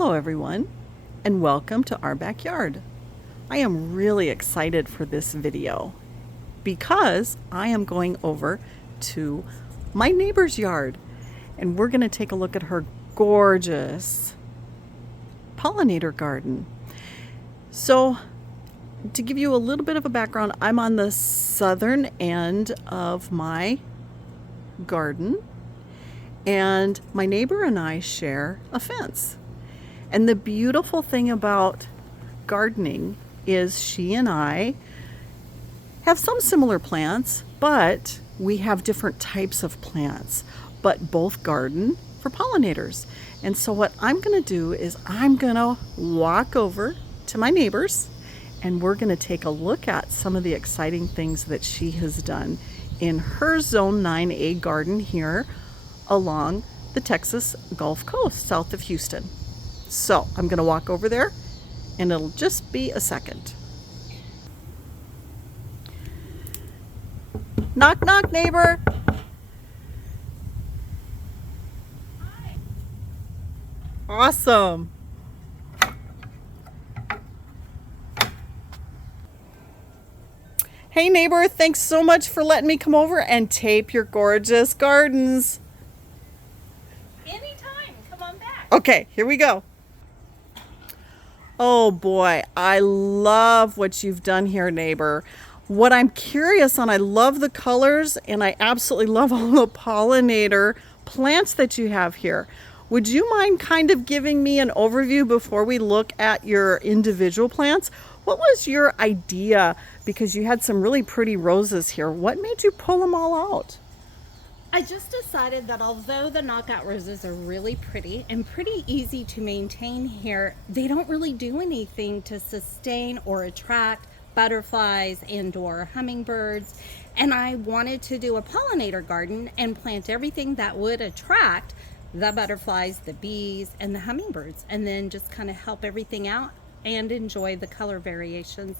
Hello everyone, and welcome to our backyard. I am really excited for this video because I am going over to my neighbor's yard and we're going to take a look at her gorgeous pollinator garden. So to give you a little bit of a background, I'm on the southern end of my garden and my neighbor and I share a fence. And the beautiful thing about gardening is she and I have some similar plants, but we have different types of plants, but both garden for pollinators. And so what I'm going to do is I'm going to walk over to my neighbor's and we're going to take a look at some of the exciting things that she has done in her Zone 9A garden here along the Texas Gulf Coast south of Houston. So I'm going to walk over there and it'll just be a second. Knock, knock, neighbor. Hi. Awesome. Hey neighbor, thanks so much for letting me come over and tape your gorgeous gardens. Anytime, come on back. Okay, here we go. Oh boy, I love what you've done here, neighbor. What I'm curious on, I love the colors and I absolutely love all the pollinator plants that you have here. Would you mind kind of giving me an overview before we look at your individual plants? What was your idea? Because you had some really pretty roses here. What made you pull them all out? I just decided that although the knockout roses are really pretty and pretty easy to maintain here, they don't really do anything to sustain or attract butterflies and or hummingbirds. And I wanted to do a pollinator garden and plant everything that would attract the butterflies, the bees, and the hummingbirds, and then just kind of help everything out and enjoy the color variations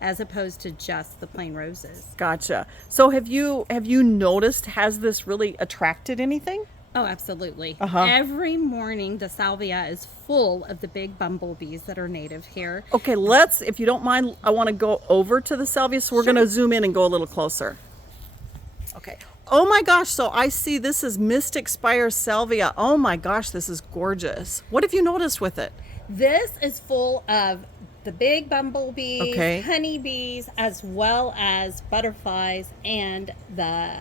as opposed to just the plain roses. Gotcha. So have you noticed, has this really attracted anything? Oh, absolutely. Uh-huh. Every morning the salvia is full of the big bumblebees that are native here. Okay, if you don't mind, I want to go over to the salvia, so we're Sure. going to zoom in and go a little closer. Okay. Oh my gosh, so I see this is Mystic Spire salvia. Oh my gosh, this is gorgeous. What have you noticed with it? This is full of the big bumblebees, Okay. honeybees, as well as butterflies and the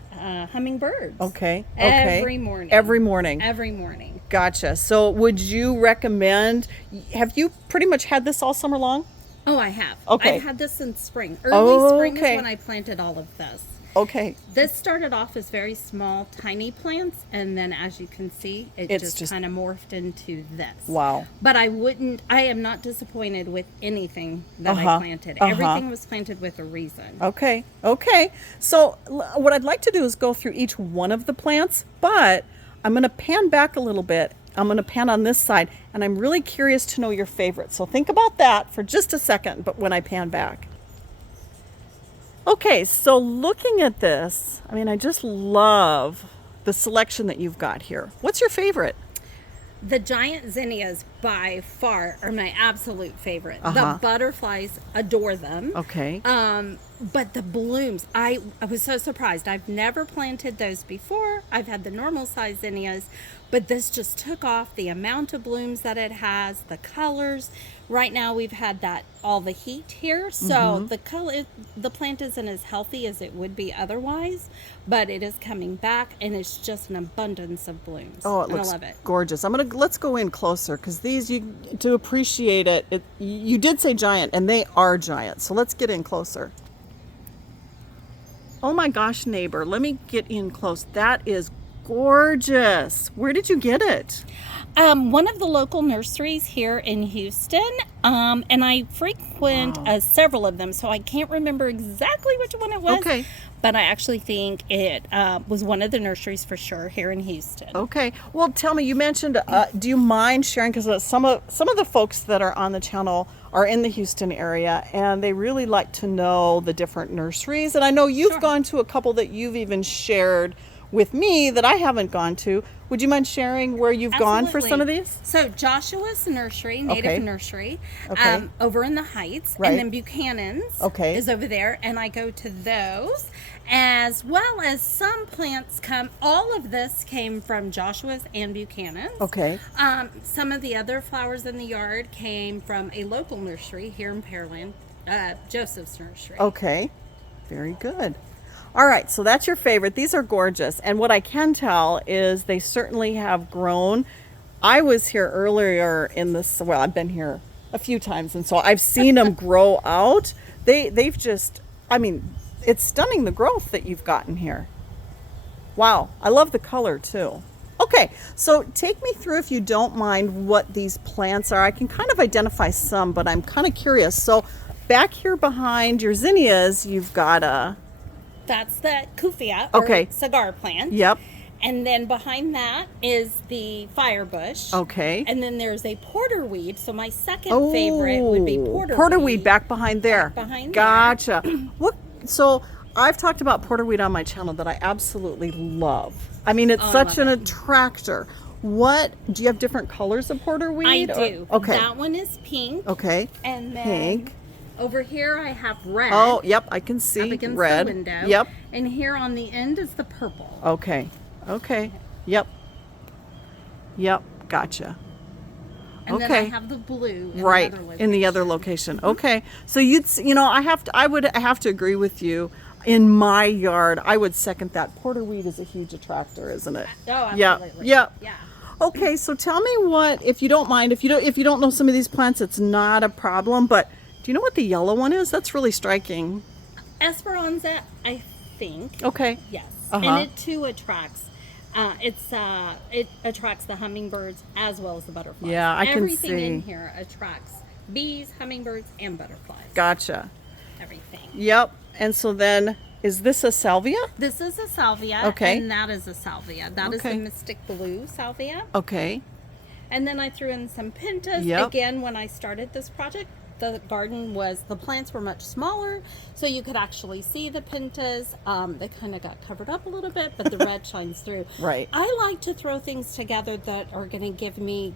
hummingbirds. Okay. Every morning. Every morning. Every morning. Gotcha. So would you recommend, have you pretty much had this all summer long? Oh, I have. Okay. I've had this since spring. Early spring Okay. is when I planted all of this. Okay. This started off as very small, tiny plants, and then as you can see, It's just kind of morphed into this. Wow. But I am not disappointed with anything that I Uh-huh. planted. Uh-huh. Everything was planted with a reason. Okay. Okay. So what I'd like to do is go through each one of the plants, but I'm going to pan back a little bit. I'm going to pan on this side, and I'm really curious to know your favorite. So think about that for just a second, but when I pan back. Okay, so looking at this, I mean, I just love the selection that you've got here. What's your favorite? The giant zinnias by far are my absolute favorite. Uh-huh. The butterflies adore them. Okay. But the blooms, I was so surprised. I've never planted those before. I've had the normal size zinnias, but this just took off. The amount of blooms that it has, the colors. Right now we've had all the heat here, so the plant isn't as healthy as it would be otherwise, but it is coming back and it's just an abundance of blooms. Oh, it and looks I love it. gorgeous. Let's go in closer because to appreciate it, you did say giant and they are giant. So let's get in closer. Oh my gosh, neighbor, let me get in close. That is gorgeous. Where did you get it? One of the local nurseries here in Houston, and I frequent several of them, so I can't remember exactly which one it was. Okay. But I actually think it was one of the nurseries for sure here in Houston. Okay. Well, tell me, you mentioned, do you mind sharing? Because some of the folks that are on the channel are in the Houston area and they really like to know the different nurseries. And I know you've Sure. gone to a couple that you've even shared with me that I haven't gone to. Would you mind sharing where you've gone for some of Absolutely. these? So Joshua's Nursery, Native Okay. Nursery, Okay. over in the Heights, Right. and then Buchanan's Okay. is over there, and I go to those, as well as some plants come. All of this came from Joshua's and Buchanan's. Okay. Some of the other flowers in the yard came from a local nursery here in Pearland, Joseph's Nursery. Okay. Very good. All right, so that's your favorite. These are gorgeous. And what I can tell is they certainly have grown. I was here earlier in this, well, I've been here a few times, and so I've seen them grow out. They've just, I mean, it's stunning the growth that you've gotten here. Wow, I love the color too. Okay, so take me through, if you don't mind, what these plants are. I can kind of identify some, but I'm kind of curious. So back here behind your zinnias, you've got a... That's the kufia, Okay. or cigar plant. Yep. And then behind that is the firebush. Okay. And then there's a porterweed. So my second favorite would be porterweed. Porterweed back behind there. Back behind Gotcha. What? So I've talked about porterweed on my channel that I absolutely love. I mean, it's Oh, I such love an attractor. What, do you have different colors of porterweed? I do. Okay. That one is pink. Okay. And then Pink. over here I have red. Oh, yep, I can up see against red. the window. Yep. And here on the end is the purple. Okay. Okay. Yep. Yep. Gotcha. And then I Okay. have the blue in Right, the other in the other location. Okay, so I would have to agree with you. In my yard, I would second that. Porterweed is a huge attractor, isn't it? Oh, Yeah, absolutely. yeah. Yeah. Okay, so tell me what, if you don't mind, if you don't know some of these plants, it's not a problem. But do you know what the yellow one is? That's really striking. Esperanza, I think. Okay. Yes. Uh-huh. And it too attracts. It attracts the hummingbirds as well as the butterflies. Yeah, I can Everything in see. here attracts bees, hummingbirds, and butterflies. Gotcha. Everything. Yep. And so then, is this a salvia? This is a salvia. Okay. And that is a salvia. That is Okay. the mystic blue salvia. Okay. And then I threw in some pentas. Yep. Again, when I started this project, the plants were much smaller, so you could actually see the pentas. They kind of got covered up a little bit, but the red shines through. Right. I like to throw things together that are going to give me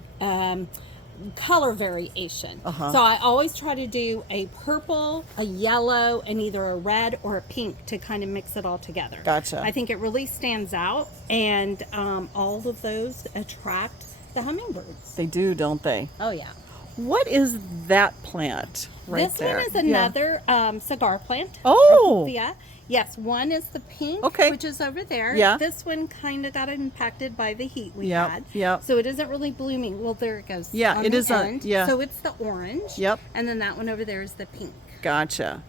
color variation. Uh-huh. So I always try to do a purple, a yellow, and either a red or a pink to kind of mix it all together. Gotcha. I think it really stands out, and all of those attract the hummingbirds. They do, don't they? Oh yeah. What is that plant right This there? one is Yeah. another cigar plant. Oh. Yeah. Yes, one is the pink, Okay. which is over there. Yeah. This one kind of got impacted by the heat we Yep, had. yep. So it isn't really blooming. Well, there it goes. Yeah, on it the is on- end. yeah. So it's the orange. Yep. And then that one over there is the pink. Gotcha.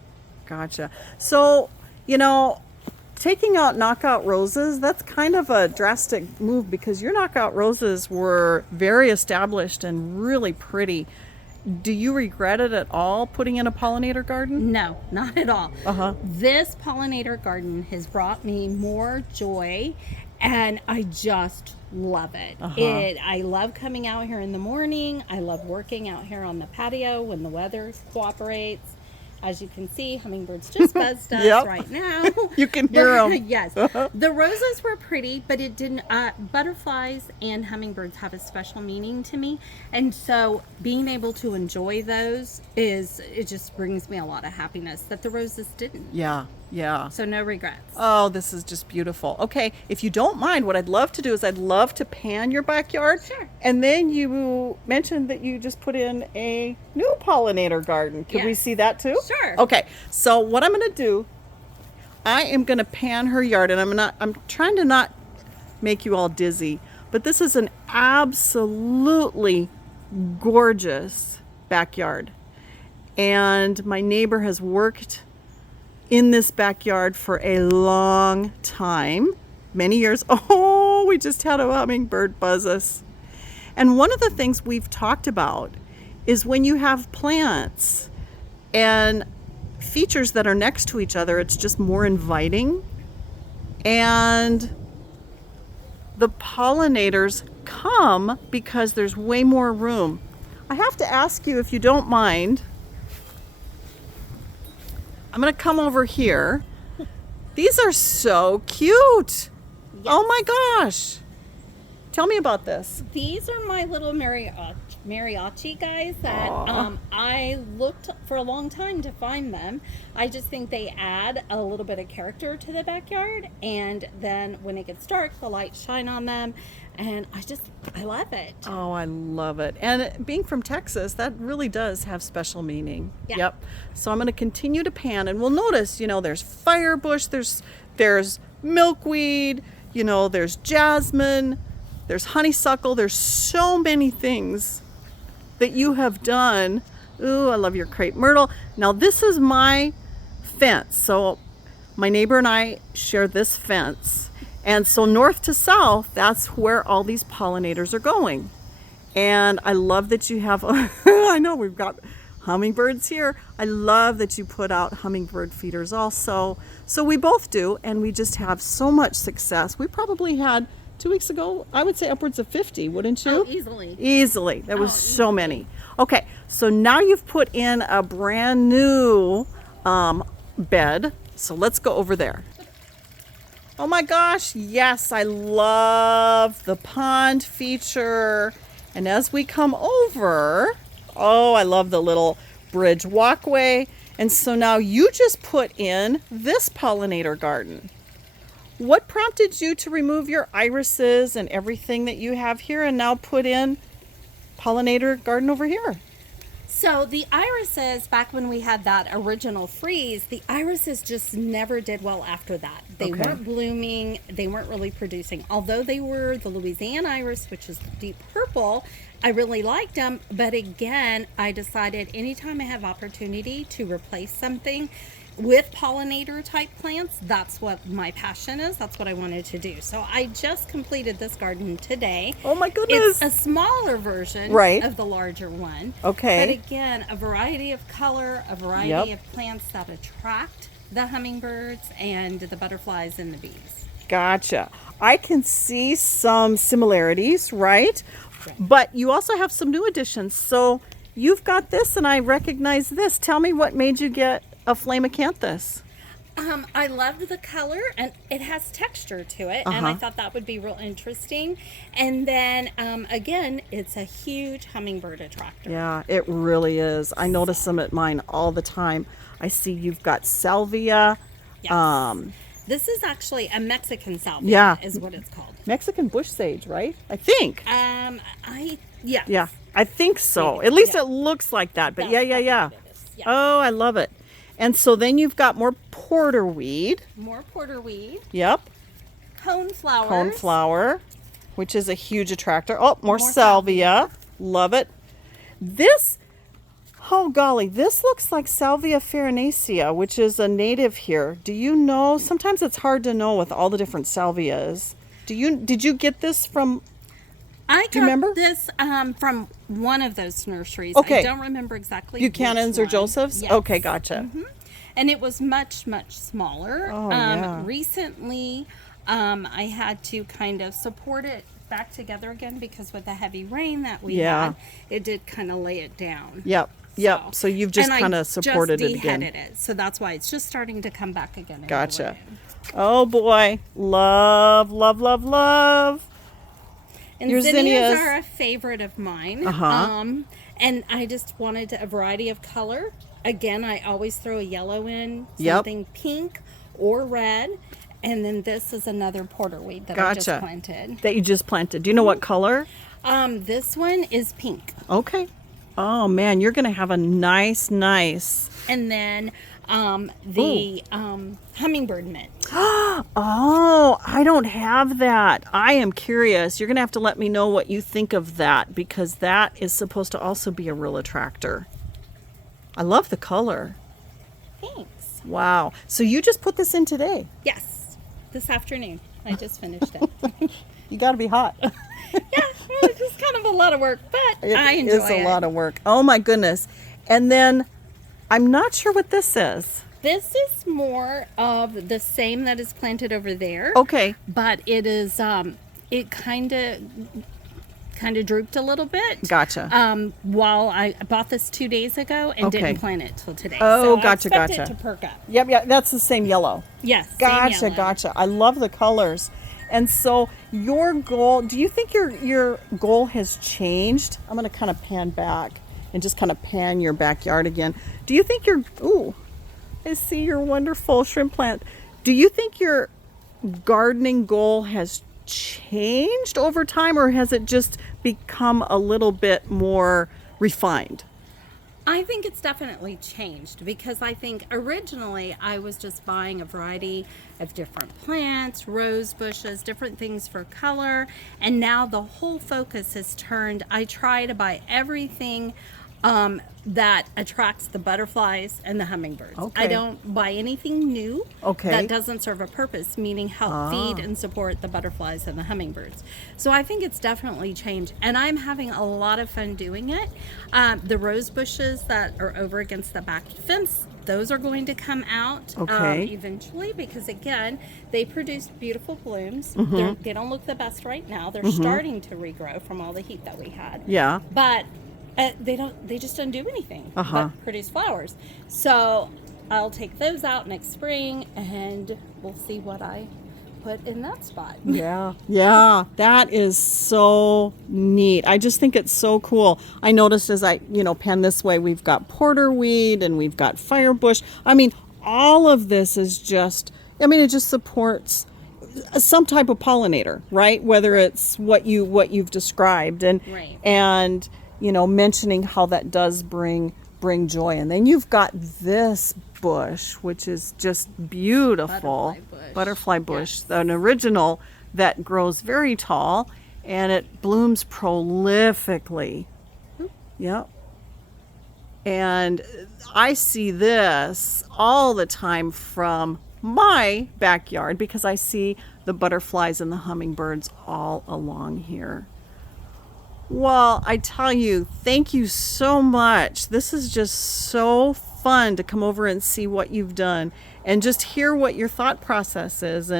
Gotcha. So, taking out knockout roses, that's kind of a drastic move because your knockout roses were very established and really pretty. Do you regret it at all putting in a pollinator garden? No, not at all. Uh-huh. This pollinator garden has brought me more joy, and I just love it. Uh-huh. I love coming out here in the morning. I love working out here on the patio when the weather cooperates. As you can see, hummingbirds just buzzed us Yep. right now. You can hear 'em. Yes. The roses were pretty, but it didn't. Butterflies and hummingbirds have a special meaning to me. And so being able to enjoy those it just brings me a lot of happiness that the roses didn't. Yeah, yeah. So no regrets. Oh, this is just beautiful. Okay, if you don't mind, what I'd love to do is I'd love to pan your backyard. Sure. And then you mentioned that you just put in a new pollinator garden. Can we Yes. see that too? Sure. Okay, so what I'm going to do, I am going to pan her yard, and I'm trying to not make you all dizzy, but this is an absolutely gorgeous backyard. And my neighbor has worked in this backyard for a long time, many years. Oh, we just had a hummingbird buzz us. And one of the things we've talked about is when you have plants and features that are next to each other, it's just more inviting. And the pollinators come because there's way more room. I have to ask you, if you don't mind, I'm going to come over here. These are so cute. Yes. Oh my gosh. Tell me about this. These are my little mariachi guys that Aw. I looked for a long time to find them. I just think they add a little bit of character to the backyard, and then when it gets dark, the lights shine on them, and I love it. Oh, I love it. And being from Texas, that really does have special meaning. Yeah. Yep. So I'm going to continue to pan, and we'll notice, there's firebush, there's milkweed, there's jasmine, there's honeysuckle. There's so many things that you have done. Ooh, I love your crepe myrtle. Now this is my fence. So my neighbor and I share this fence. And so north to south, that's where all these pollinators are going. And I love that you have, I know we've got hummingbirds here. I love that you put out hummingbird feeders also. So we both do, and we just have so much success. We probably had 2 weeks ago, I would say upwards of 50, wouldn't you? Oh, easily. Easily. There was so many. Okay, so now you've put in a brand new bed. So let's go over there. Oh my gosh, yes, I love the pond feature. And as we come over, oh, I love the little bridge walkway. And so now you just put in this pollinator garden. What prompted you to remove your irises and everything that you have here and now put in pollinator garden over here? So the irises, back when we had that original freeze, the irises just never did well after that. They Okay. weren't blooming. They weren't really producing. Although they were the Louisiana iris, which is deep purple, I really liked them. But again, I decided anytime I have opportunity to replace something with pollinator type plants, that's what my passion is. That's what I wanted to do. So I just completed this garden today. Oh my goodness. It's a smaller version Right. of the larger one. Okay. But again, a variety of color, a variety Yep. of plants that attract the hummingbirds and the butterflies and the bees. Gotcha. I can see some similarities, right? But you also have some new additions. So you've got this and I recognize this. Tell me what made you get a flame acanthus. I loved the color, and it has texture to it, and I thought that would be real interesting. And then again, it's a huge hummingbird attractor. Yeah, it really is. I notice them at mine all the time. I see you've got salvia. Yes. This is actually a Mexican salvia, Yeah. is what it's called. Mexican bush sage, right? I think. Yeah. Yeah, I think so. At least Yeah. it looks like that. But That's yeah. what it is. Yeah. Oh, I love it. And so then you've got more porterweed. More porterweed, Yep. coneflowers. Coneflower, which is a huge attractor. Oh, more More salvia. Love it. This, oh golly, this looks like Salvia farinacea, which is a native here. Do you know? Sometimes it's hard to know with all the different salvias. Did you get this from? I Do you remember? got this from one of those nurseries. Okay. I don't remember exactly. Buchanan's which or one. Joseph's? Yes. Okay, gotcha. And it was much, much smaller. Oh, yeah. Recently, I had to kind of support it back together again because with the heavy rain that we Yeah. had, it did kind of lay it down. Yep. So you've just And kind I of supported just it again. de-headed it, so that's why it's just starting to come back again. and Gotcha. bloom. Oh boy, love, love, love, love. And Your zinnias zinnias. are a favorite of mine. Uh-huh. And I just wanted a variety of color. Again, I always throw a yellow in, Yep. something pink or red. And then this is another porterweed that I just Gotcha. planted. That you just planted. Do you know what color? This one is pink. Okay. Oh man, you're gonna have a nice. And then the hummingbird mint. Oh, I don't have that. I am curious. You're gonna have to let me know what you think of that because that is supposed to also be a real attractor. I love the color. Thanks. Wow. So you just put this in today. Yes, this afternoon. I just finished it. You got to be hot. Yeah, well, it's just kind of a lot of work, but I enjoy It is a lot of work. Oh my goodness. And then I'm not sure what this is. This is more of the same that is planted over there. Okay. But it is it kind of drooped a little bit. Gotcha. While I bought this 2 days ago and Okay. didn't plant it till today. Oh, so gotcha, I expect gotcha. it to perk up. Yep, that's the same yellow. Yes. same Gotcha, yellow. gotcha. I love the colors. And so your goal, do you think your goal has changed? I'm going to kind of pan back and just kind of pan your backyard again. Do you think ooh, I see your wonderful shrimp plant. Do you think your gardening goal has changed over time, or has it just become a little bit more refined? I think it's definitely changed because I think originally I was just buying a variety of different plants, rose bushes, different things for color, and now the whole focus has turned. I try to buy everything that attracts the butterflies and the hummingbirds. Okay. I don't buy anything new Okay. that doesn't serve a purpose, meaning help feed and support the butterflies and the hummingbirds. So I think it's definitely changed, and I'm having a lot of fun doing it. The rose bushes that are over against the back fence, those are going to come out Okay. eventually because, again, they produce beautiful blooms. They don't look the best right now. They're starting to regrow from all the heat that we had. Yeah. But they just don't do anything Uh-huh. but produce flowers. So I'll take those out next spring, and we'll see what I put in that spot. Yeah, yeah, that is so neat. I just think it's so cool. I noticed as I, pan this way, we've got porterweed and we've got firebush. I mean, all of this is just, it just supports some type of pollinator, right? Whether it's what you've described, and Right. and mentioning how that does bring joy. And then you've got this bush, which is just beautiful. Butterfly bush, Yes. an original that grows very tall, and it blooms prolifically. Yep. And I see this all the time from my backyard because I see the butterflies and the hummingbirds all along here. Well, I tell you, thank you so much. This is just so fun to come over and see what you've done and just hear what your thought process is,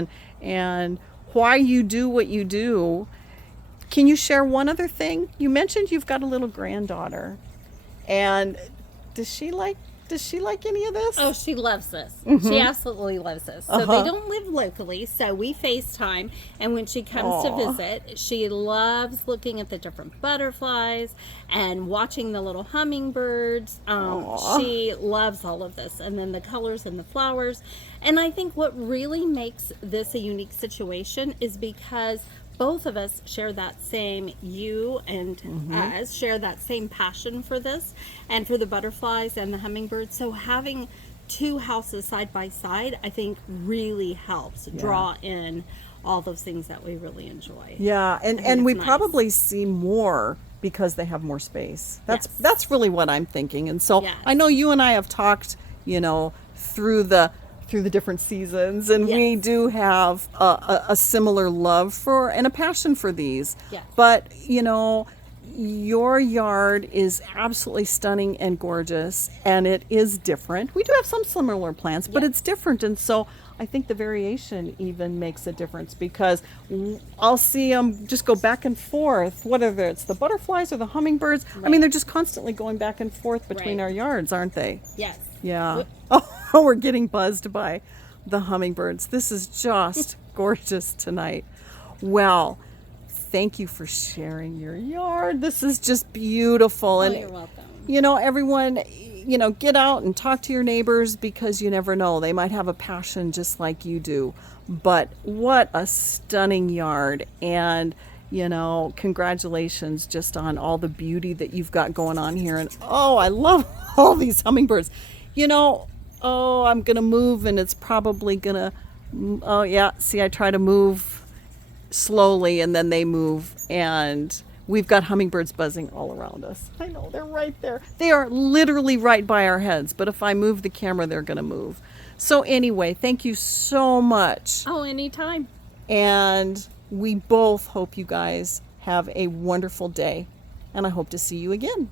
and why you do what you do. Can you share one other thing? You mentioned you've got a little granddaughter, and does she like any of this? Oh, she loves this. She absolutely loves this. So they don't live locally, so we FaceTime, and when she comes to visit, she loves looking at the different butterflies and watching the little hummingbirds. She loves all of this, and then the colors and the flowers. And I think what really makes this a unique situation is because both of us share that same, you and us share that same passion for this and for the butterflies and the hummingbirds. So having two houses side by side, I think really helps draw in all those things that we really enjoy. Yeah, and it's we nice. probably see more because they have more space. Yes. That's really what I'm thinking. And so Yes. I know you and I have talked, through the different seasons, and we Yes. do have a similar love for and a passion for these. Yes. But your yard is absolutely stunning and gorgeous, and it is different. We do have some similar plants, but Yes. it's different, and so I think the variation even makes a difference because I'll see them just go back and forth, whether it's the butterflies or the hummingbirds. I mean, Right. they're just constantly going back and forth between Right. our yards, aren't they? Yes. Yeah. Oh, we're getting buzzed by the hummingbirds. This is just gorgeous tonight. Well, thank you for sharing your yard. This is just beautiful. Oh, And you're welcome. everyone, get out and talk to your neighbors because you never know. They might have a passion just like you do. But what a stunning yard. And, congratulations just on all the beauty that you've got going on here. And, I love all these hummingbirds. I'm going to move, and it's probably going to, oh, yeah, see, I try to move slowly, and then they move, and we've got hummingbirds buzzing all around us. I know, they're right there. They are literally right by our heads, but if I move the camera, they're going to move. So anyway, thank you so much. Oh, anytime. And we both hope you guys have a wonderful day, and I hope to see you again.